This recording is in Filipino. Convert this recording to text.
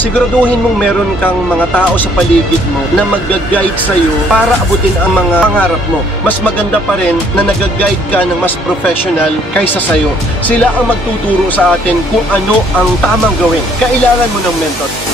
siguraduhin mong meron kang mga tao sa paligid mo na mag-guide sa'yo para abutin ang mga pangarap mo. Mas maganda pa rin na nag-guide ka ng mas professional kaysa sa'yo. Sila ang magtuturo sa atin kung ano ang tamang gawin. Kailangan mo ng mentor.